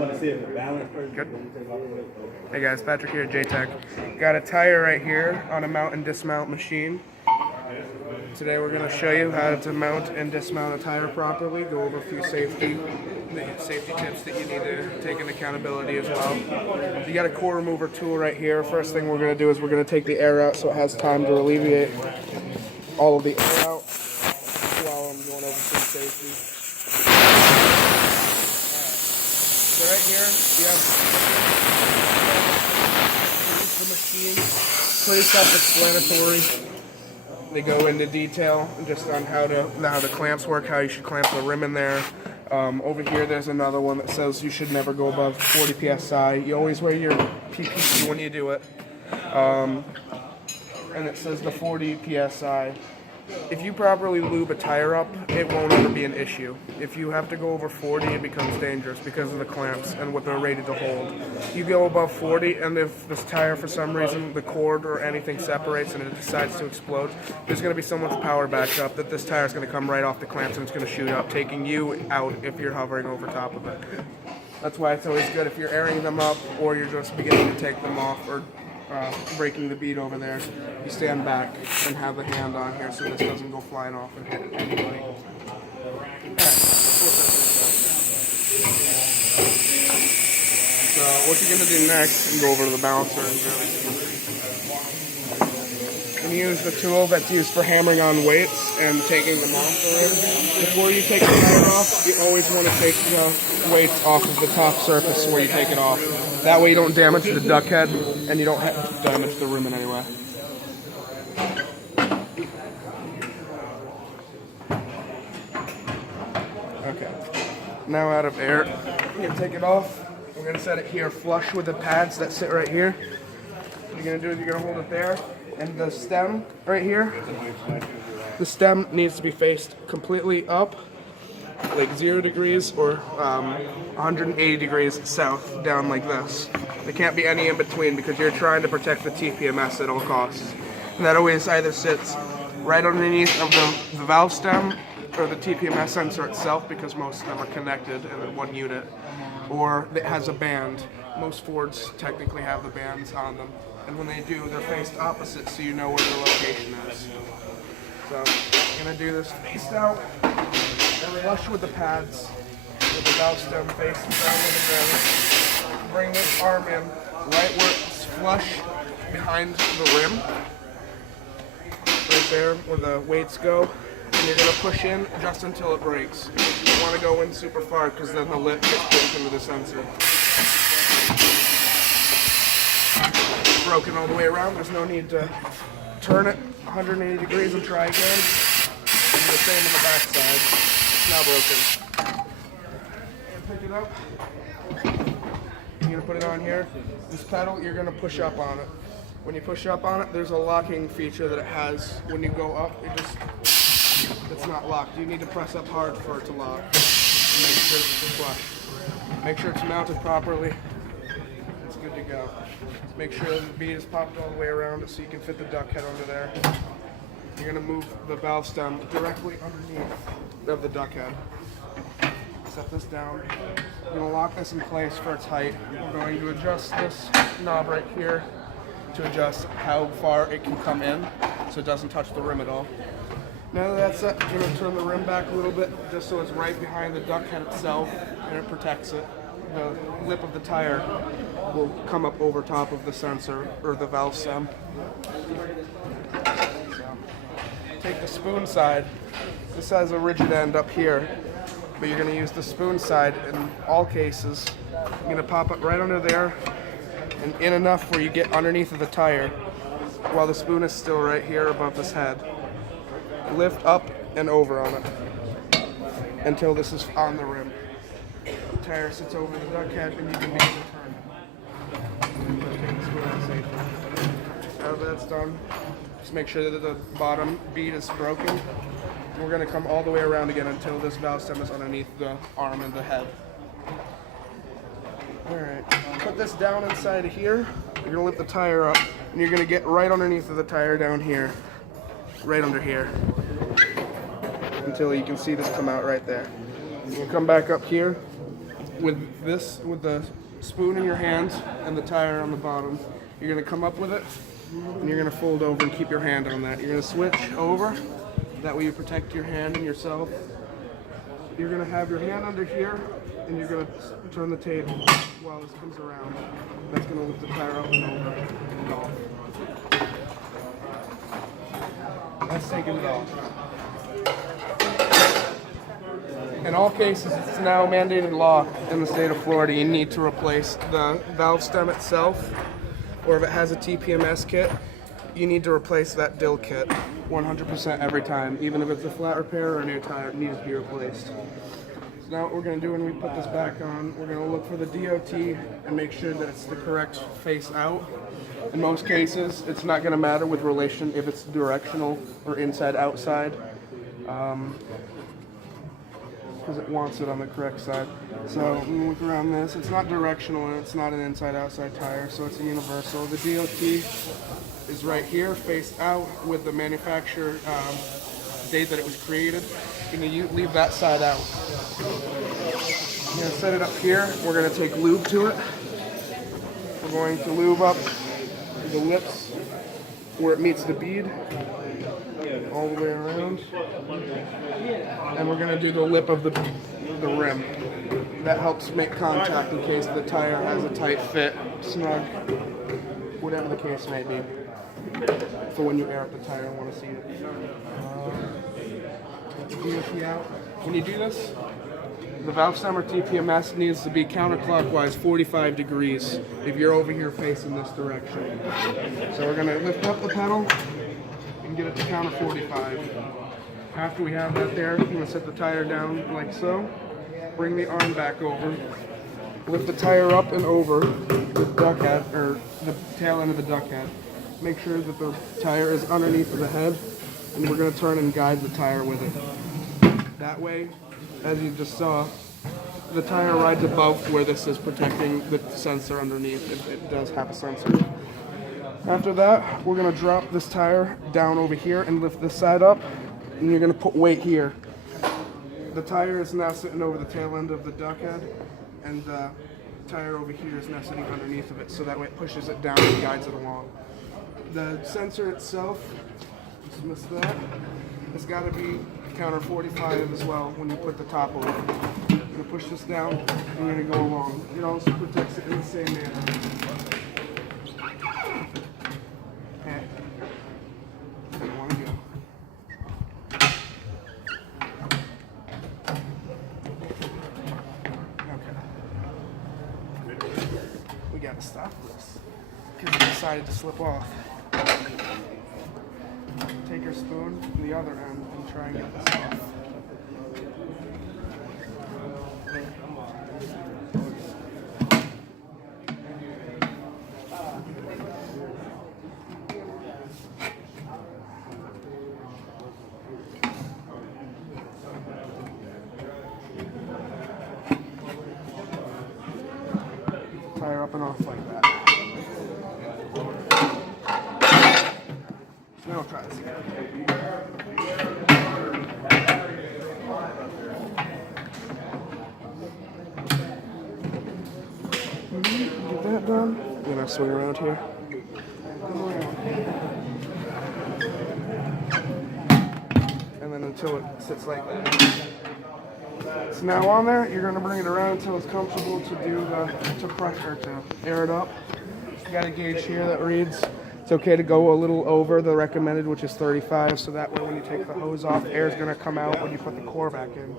Good. Hey guys, Patrick here at J-Tech. Got a tire right here on a mount and dismount machine. Today we're going to show you how to mount and dismount a tire properly, go over a few safety tips that you need to take into accountability as well. You got a core remover tool right here. First thing we're going to do is we're going to take the air out so it has time to alleviate all of the air out while I'm going over some safety. So right here, you have the machine, pretty self-explanatory. They go into detail just on how the clamps work, how you should clamp the rim in there. Over here, there's another one that says you should never go above 40 psi. You always wear your PPE when you do it. And it says the 40 psi. If you properly lube a tire up, it won't ever be an issue. If you have to go over 40, it becomes dangerous because of the clamps and what they're rated to hold. You go above 40, and if this tire, for some reason, the cord or anything separates and it decides to explode, there's going to be so much power backed up that this tire is going to come right off the clamps and it's going to shoot up, taking you out if you're hovering over top of it. That's why it's always good if you're airing them up or you're just beginning to take them off or breaking the bead over there, you stand back and have the hand on here so this doesn't go flying off and hit anybody. So what you're going to do next, and go over to the balancer and use the tool that's used for hammering on weights and taking them off the rim. Before you take the tire off, you always want to take the weights off of the top surface where you take it off. That way you don't damage the duck head and you don't damage the rim in any way. Okay, now out of air, you're going to take it off. We're going to set it here flush with the pads that sit right here. What you're going to do is you're going to hold it there. And the stem right here, the stem needs to be faced completely up, like 0 degrees or 180 degrees south, down like this. There can't be any in between because you're trying to protect the TPMS at all costs. And that always either sits right underneath of the valve stem or the TPMS sensor itself, because most of them are connected in one unit, or it has a band. Most Fords technically have the bands on them. And when they do, they're faced opposite so you know where the location is. So I'm going to do this face out, flush with the pads, with the valve stem facing down with the ground. Bring this arm in right where it's flush behind the rim, right there where the weights go. And you're going to push in just until it breaks. You don't want to go in super far because then the lip gets pulled into the sensor. Broken all the way around, there's no need to turn it 180 degrees and try again. And the same on the back side. It's now broken. Pick it up. You're going to put it on here. This pedal, you're going to push up on it. When you push up on it, there's a locking feature that it has. When you go up, it's not locked. You need to press up hard for it to lock. Make sure it's flush. Make sure it's mounted properly. It's good to go. Make sure the bead is popped all the way around it so you can fit the duck head under there. You're going to move the valve stem directly underneath of the duck head. Set this down. You're going to lock this in place for its height. We're going to adjust this knob right here to adjust how far it can come in so it doesn't touch the rim at all. Now that that's set, you're going to turn the rim back a little bit just so it's right behind the duck head itself and it protects it. The lip of the tire will come up over top of the sensor or the valve stem. So, take the spoon side. This has a rigid end up here, but you're going to use the spoon side in all cases. You're going to pop it right under there and in enough where you get underneath of the tire while the spoon is still right here above this head. Lift up and over on it until this is on the rim. The tire sits over the duck head and you can begin to turn. Now that that's done, just make sure that the bottom bead is broken. We're going to come all the way around again until this valve stem is underneath the arm and the head. Alright, put this down inside of here. You're going to lift the tire up and you're going to get right underneath of the tire down here. Right under here. Until you can see this come out right there. We'll come back up here with the spoon in your hand and the tire on the bottom, you're gonna come up with it, and you're gonna fold over and keep your hand on that. You're gonna switch over. That way you protect your hand and yourself. You're gonna have your hand under here, and you're gonna turn the table while this comes around. That's gonna lift the tire up and over and off. That's taking it off. In all cases, it's now mandated law in the state of Florida. You need to replace the valve stem itself, or if it has a TPMS kit, you need to replace that dill kit 100% every time, even if it's a flat repair or a new tire, it needs to be replaced. So now what we're going to do when we put this back on, we're going to look for the DOT and make sure that it's the correct face out. In most cases, it's not going to matter with relation if it's directional or inside outside, because it wants it on the correct side. So when we look around this, it's not directional and it's not an inside outside tire, so it's a universal. The DOT is right here, face out with the manufacturer date that it was created. You're going to leave that side out. You're going to set it up here. We're going to take lube to it. We're going to lube up the lips where it meets the bead, all the way around. And we're going to do the lip of the rim. That helps make contact in case the tire has a tight fit, snug, whatever the case may be. For when you air up the tire and want to see it. DOT out. When you do this, the valve stem or TPMS needs to be counterclockwise 45 degrees if you're over here facing this direction. So we're going to lift up the pedal and get it to counter 45. After we have that there, we're going to set the tire down like so. Bring the arm back over. Lift the tire up and over the duck head, or the tail end of the duck head. Make sure that the tire is underneath of the head, and we're going to turn and guide the tire with it. That way, as you just saw, the tire rides above where this is protecting the sensor underneath. It does have a sensor. After that, we're going to drop this tire down over here and lift this side up, and you're going to put weight here. The tire is now sitting over the tail end of the duck head, and the tire over here is now sitting underneath of it, so that way it pushes it down and guides it along. The sensor itself, dismiss that, it's got to be counter 45 as well when you put the top over. You're going to push this down and you're going to go along. It also protects it in the same manner. Okay. I want to go. Okay. We got to stop this because it decided to slip off. Take your spoon from the other end and try and get this off. Tire up and off like that. Now I'll try this again. Get that done. Then I'll swing around here. And then until it sits like that. It's now on there. You're going to bring it around until it's comfortable to do to pressure, to air it up. You got a gauge here that reads. It's okay to go a little over the recommended, which is 35, so that way when you take the hose off, air is going to come out when you put the core back in.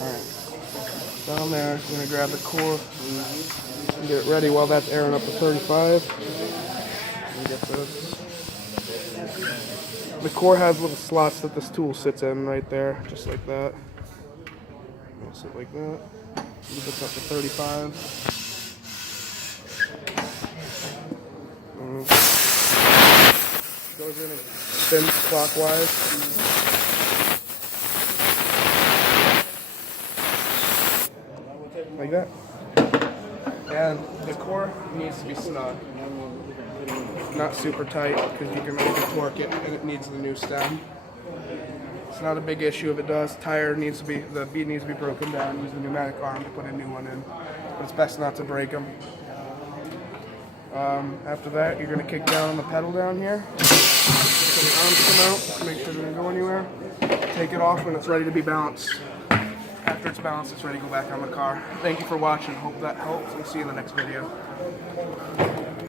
Alright, down there, I'm going to grab the core and get it ready while that's airing up to 35. Let me get this. The core has little slots that this tool sits in right there, just like that. It'll sit like that. Move this up to 35. Goes in and spins clockwise. Like that. And the core needs to be snug. not super tight because you can torque it and it needs the new stem. It's not a big issue if it does. The bead needs to be broken down. Use the pneumatic arm to put a new one in, but it's best not to break them. After that, you're going to kick down on the pedal down here. So the arms come out, make sure they don't go anywhere. Take it off when it's ready to be balanced. After it's balanced, it's ready to go back on the car. Thank you for watching. Hope that helps, and see you in the next video.